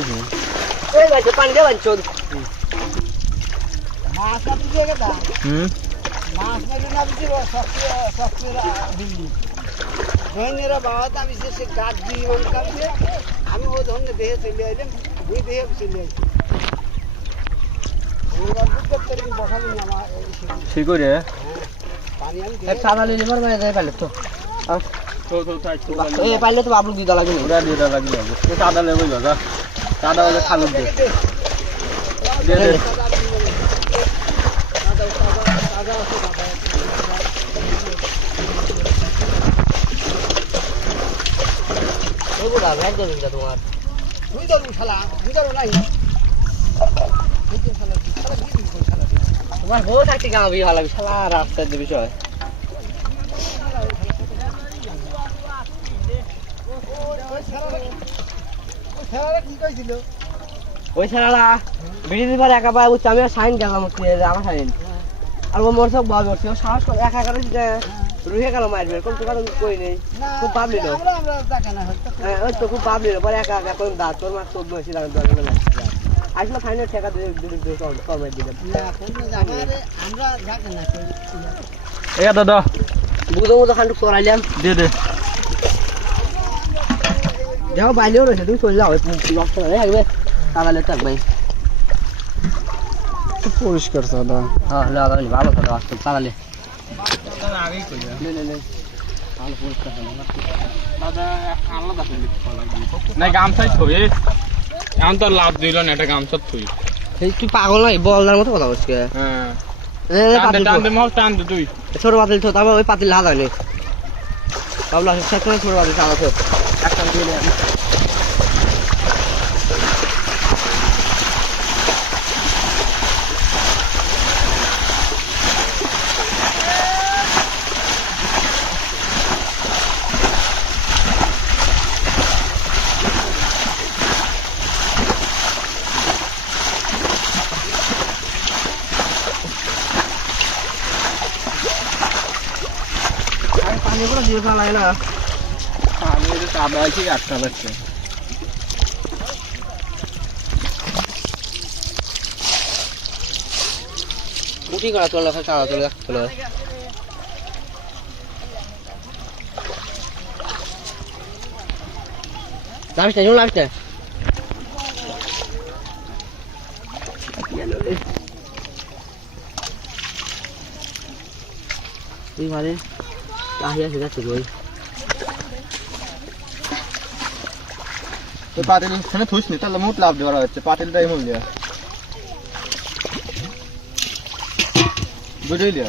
এই ভাই পানি দে বাঞ্চো মাছ আপনি দিয়ে গেটা মাছ মেরে না বুঝি সবচেয়ে দিল্লি ধনেরা বাবা আমি সে গাছ দিয়ে মন কাটছে আমি ও ধনে দেহে চলে আইলাম বুই দেহে চলে আইছি ওরা বুঝতে পারে কি বসালি না আমার ঠিক করে পানি আমি এক সাদা নিলে মার ভাই যাই পারলে তো এই পাইলে তো বাবলু দিদা লাগে ওরা দিদা লাগে তো সাদা লেবই দাদা সাদা হলে খালু দে দে দে ওগুলা ব্যাগ দেবেন না তোমার তুই তো শালা তুই তো নাই তোমার বউ থাকতে গাঁও বিয়ে ভালো শালা রাস্তার যে বিষয় ওই শালারা বিড়ি পর একা পায় বুঝছি আমি সাইন গেলাম আমার সাইন আর ও মোর সব ভাবে করছে ও সাহস করে একা একা রুহে গেল মারবে কোন তো কারণ কই নেই খুব ভাবলি না হ্যাঁ ওই তো খুব ভাবলি না পরে একা একা কোন দাঁত তোর মাছ চোদ্দ বেশি দাঁড়ান দরকার নেই আসলে ফাইনাল ঠেকা দিয়ে কমাই দিলাম এ দাদা বুঝো বুঝো খান্ডু করাইলাম দে দে যাও বাইলেও রয়েছে তুমি চলে যাও লক্ষ্য থাকবে তাহলে থাকবে পরিষ্কার সাদা হ্যাঁ লাগালি ভালো কথা আসতে তাহলে আগেই কই ভালো পরিষ্কার দাদা আলাদা করে না গামছাই থই এখন তো লাভ দিল না এটা গামছা থই এই তুই পাগল নাই বলদার মতো কথা বলছিস হ্যাঁ টান দে মল টান দে তুই ছোট পাতিল তো তারপর ওই পাতিল লাগাই নে বাবলা ছোট পাতিল চালাতে একটা দিয়ে নে পানি পুরো দিয়ে ফেলা লাগে না আমি এটা চাবা আছি আটটা বাজছে মুটি করা চলে চালা চলে চলে নামতে শুন লাগতে তুই মানে আহিয়া সেটা চলই তো পাতিল খানে থইস নি তাহলে মুত লাভ দেওয়া হচ্ছে পাতিলটাই মূল দেয়া বুঝলি